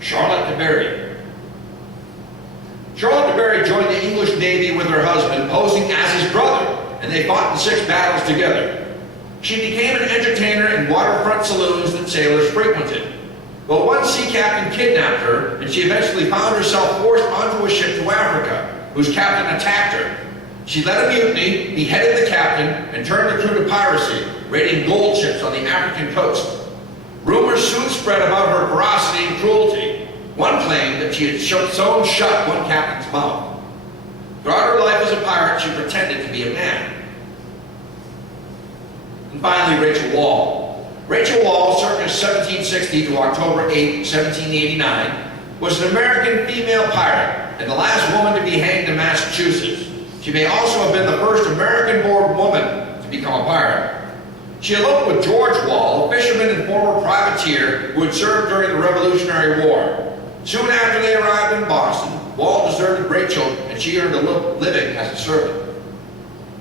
Charlotte de Berry. Charlotte de Berry joined the English Navy with her husband, posing as his brother, and they fought in 6 battles together. She became an entertainer in waterfront saloons that sailors frequented. But one sea captain kidnapped her, and she eventually found herself forced onto a ship to Africa, whose captain attacked her. She led a mutiny, beheaded the captain, and turned the crew to piracy, raiding gold ships on the African coast. Rumors soon spread about her ferocity and cruelty. One claimed that she had sewn shut one captain's mouth. Throughout her life as a pirate, she pretended to be a man. And finally, Rachel Wall. Rachel Wall, circa 1760 to October 8, 1789, was an American female pirate and the last woman to be hanged in Massachusetts. She may also have been the first American-born woman to become a pirate. She eloped with George Wall, a fisherman and former privateer who had served during the Revolutionary War. Soon after they arrived in Boston, Wall deserted Rachel and she earned a living as a servant.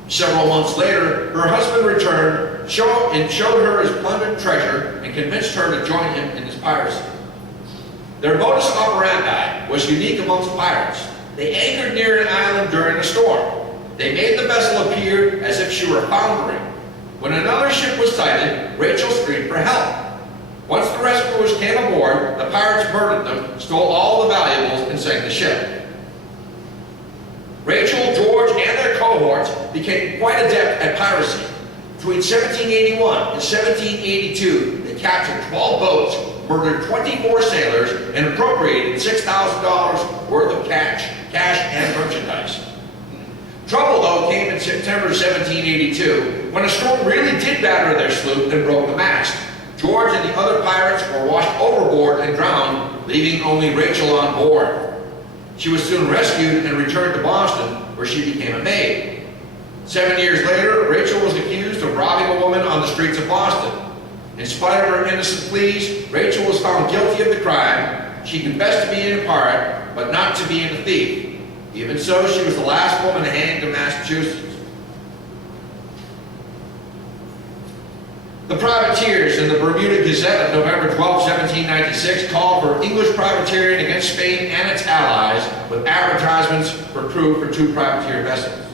Several months later, her husband returned and showed her his plundered treasure and convinced her to join him in his piracy. Their modus operandi was unique amongst pirates. They anchored near an island during a storm. They made the vessel appear as if she were foundering. When another ship was sighted, Rachel screamed for help. Once the rescuers came aboard, the pirates murdered them, stole all the valuables, and sank the ship. Rachel, George, and their cohorts became quite adept at piracy. Between 1781 and 1782, they captured 12 boats, murdered 24 sailors, and appropriated $6,000 worth of cash and merchandise. Trouble, though, came in September 1782, when a storm really did batter their sloop and broke the mast. George and the other pirates were washed overboard and drowned, leaving only Rachel on board. She was soon rescued and returned to Boston, where she became a maid. 7 years later, Rachel was accused of robbing a woman on the streets of Boston. In spite of her innocent pleas, Rachel was found guilty of the crime. She confessed to being a pirate, but not to being a thief. Even so, she was the last woman hanged in Massachusetts. The privateers in the Bermuda Gazette of November 12, 1796 called for English privateering against Spain and its allies, with advertisements for crew for 2 privateer vessels.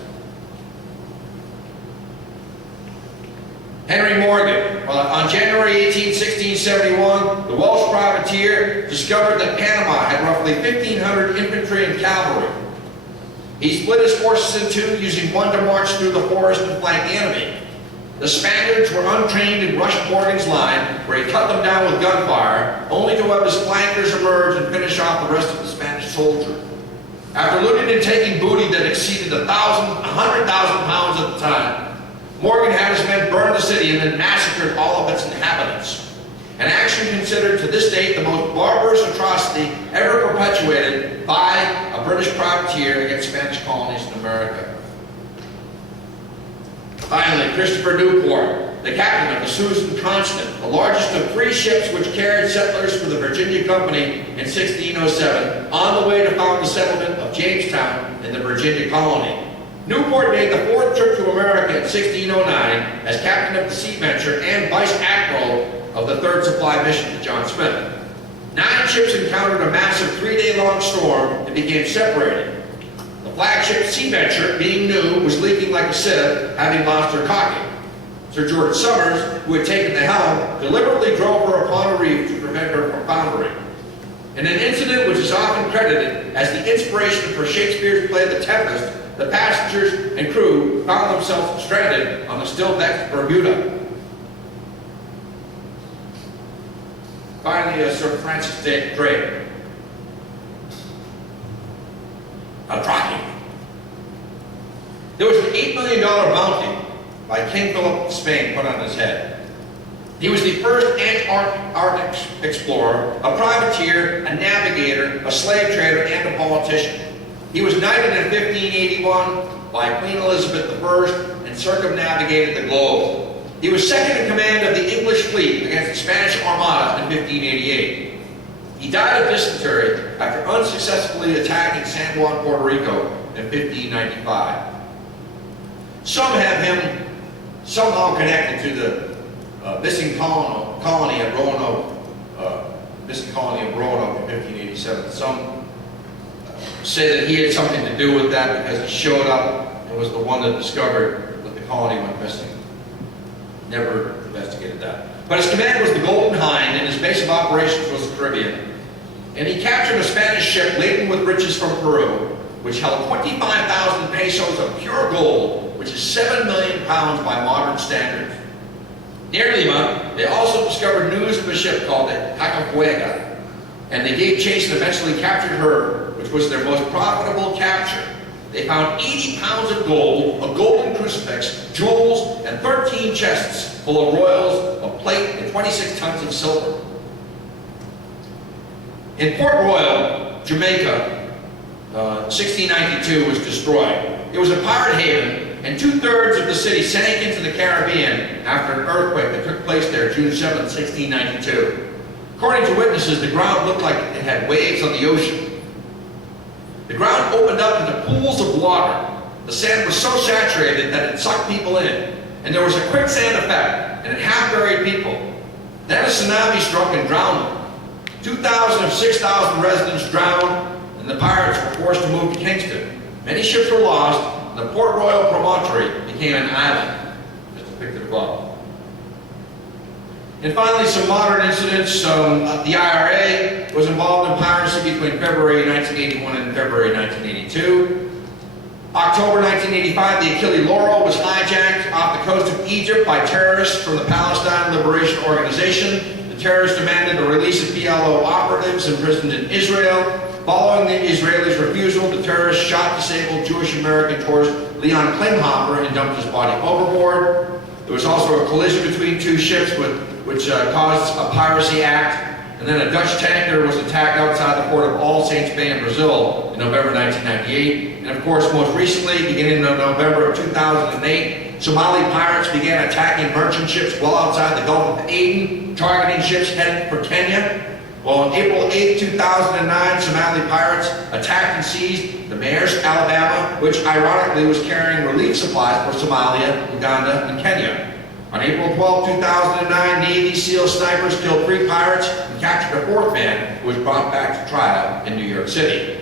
Henry Morgan. Well, on January 18, 1671, the Welsh privateer discovered that Panama had roughly 1,500 infantry and cavalry. He split his forces in 2, using one to march through the forest and flank the enemy. The Spaniards were untrained and rushed Morgan's line, where he cut them down with gunfire, only to have his flankers emerge and finish off the rest of the Spanish soldiers. After looting and taking booty that exceeded 100,000 pounds at the time, Morgan had his men burn the city and then massacred all of its inhabitants. An action considered to this date the most barbarous atrocity ever perpetuated by a British privateer against Spanish colonies in America. Finally, Christopher Newport, the captain of the Susan Constant, the largest of 3 ships which carried settlers for the Virginia Company in 1607, on the way to found the settlement of Jamestown in the Virginia colony. Newport made the 4th trip to America in 1609 as captain of the Sea Venture and vice admiral of the 3rd supply mission to John Smith. 9 ships encountered a massive 3-day-long storm and became separated. The flagship Sea Venture, being new, was leaking like a sieve, having lost her caulking. Sir George Somers, who had taken the helm, deliberately drove her upon a reef to prevent her from foundering. In an incident which is often credited as the inspiration for Shakespeare's play The Tempest, the passengers and crew found themselves stranded on the still-vexed Bermuda. Finally, Sir Francis Drake. Tracking. There was an $8 million bounty by King Philip of Spain put on his head. He was the first Antarctic explorer, a privateer, a navigator, a slave trader, and a politician. He was knighted in 1581 by Queen Elizabeth I and circumnavigated the globe. He was second in command of the English fleet against the Spanish Armada in 1588. He died of dysentery after unsuccessfully attacking San Juan, Puerto Rico in 1595. Some have him somehow connected to the missing colony at Roanoke, missing colony of Roanoke in 1587. Some say that he had something to do with that because he showed up and was the one that discovered that the colony went missing. Never investigated that. But his command was the Golden Hind, and his base of operations was the Caribbean. And he captured a Spanish ship laden with riches from Peru, which held 25,000 pesos of pure gold, which is 7 million pounds by modern standards. Near Lima, they also discovered news of a ship called the Cacafuega, and they gave chase and eventually captured her, which was their most profitable capture. They found 80 pounds of gold, a golden crucifix, jewels, and 13 chests full of royals, of plate, and 26 tons of silver. In Port Royal, Jamaica, 1692 was destroyed. It was a pirate haven, and 2/3 of the city sank into the Caribbean after an earthquake that took place there June 7, 1692. According to witnesses, the ground looked like it had waves on the ocean. The ground opened up into pools of water. The sand was so saturated that it sucked people in, and there was a quicksand effect, and it half-buried people. Then a tsunami struck and drowned them. 2,000 of 6,000 residents drowned, and the pirates were forced to move to Kingston. Many ships were lost, and the Port Royal promontory became an island, as depicted above. And finally, some modern incidents. The IRA was involved in piracy between February 1981 and February 1982. October 1985, the Achille Lauro was hijacked off the coast of Egypt by terrorists from the Palestine Liberation Organization. The terrorists demanded the release of PLO operatives imprisoned in Israel. Following the Israelis' refusal, the terrorists shot disabled Jewish American tourist Leon Klinghoffer and dumped his body overboard. There was also a collision between two ships which caused a piracy act, and then a Dutch tanker was attacked outside the port of All Saints Bay in Brazil in November 1998. And of course, most recently, beginning in November of 2008, Somali pirates began attacking merchant ships well outside the Gulf of Aden, targeting ships headed for Kenya. Well, on April 8, 2009, Somali pirates attacked and seized the Maersk, Alabama, which ironically was carrying relief supplies for Somalia, Uganda, and Kenya. On April 12, 2009, Navy SEAL snipers killed 3 pirates and captured a 4th man who was brought back to trial in New York City.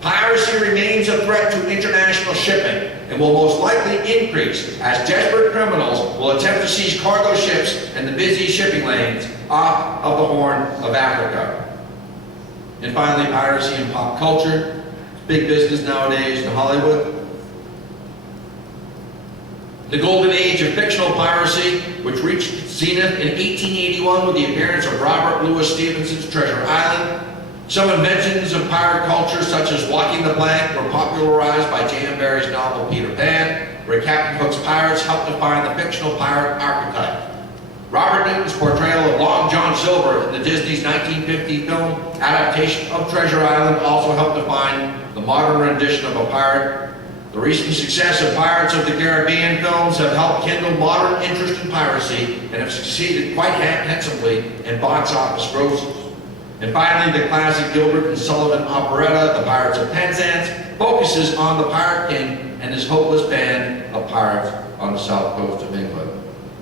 Piracy remains a threat to international shipping and will most likely increase as desperate criminals will attempt to seize cargo ships in the busy shipping lanes off of the Horn of Africa. And finally, piracy in pop culture. It's big business nowadays in Hollywood. The golden age of fictional piracy, which reached its zenith in 1881 with the appearance of Robert Louis Stevenson's Treasure Island. Some inventions of pirate culture, such as walking the plank, were popularized by J.M. Barrie's novel Peter Pan, where Captain Hook's pirates helped define the fictional pirate archetype. Robert Newton's portrayal of Long John Silver in the Disney's 1950 film adaptation of Treasure Island also helped define the modern rendition of a pirate. The recent success of Pirates of the Caribbean films have helped kindle modern interest in piracy and have succeeded quite handsomely in box office grosses. And finally, the classic Gilbert and Sullivan operetta, The Pirates of Penzance, focuses on the Pirate King and his hopeless band of pirates on the south coast of England.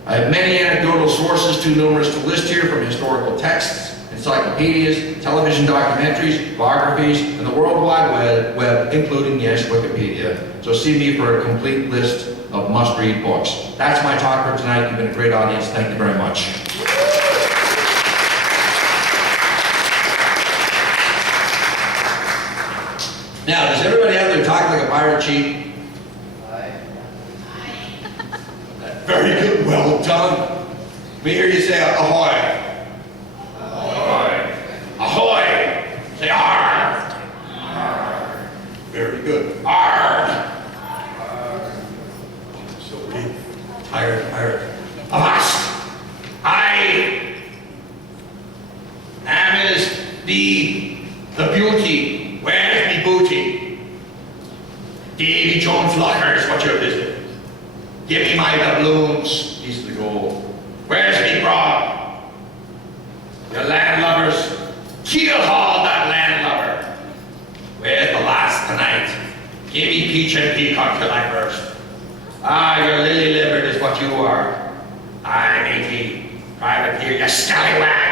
I have many anecdotal sources, too numerous to list here, from historical texts, encyclopedias, television documentaries, biographies, and the World Wide Web, including, yes, Wikipedia. So see me for a complete list of must-read books. That's my talk for tonight. You've been a great audience. Thank you very much. Now, does everybody out there talk like a pirate chief? Very good, well done. Let me hear you say ahoy. Ahoy. Ahoy. Say arg. Arg. Very good. Arg. Arg. So big. Tired pirate. Avast. I am as the beauty. Where's me booty? Davy Jones Lockers, what's your business? Give me my doubloons, piece of the gold. Where's me grog? Your landlubbers, keel haul that landlubber. Where's the last tonight? Give me peach and peacock till I burst. Ah, your lily-livered is what you are. I'm 80, privateer, you scallywag.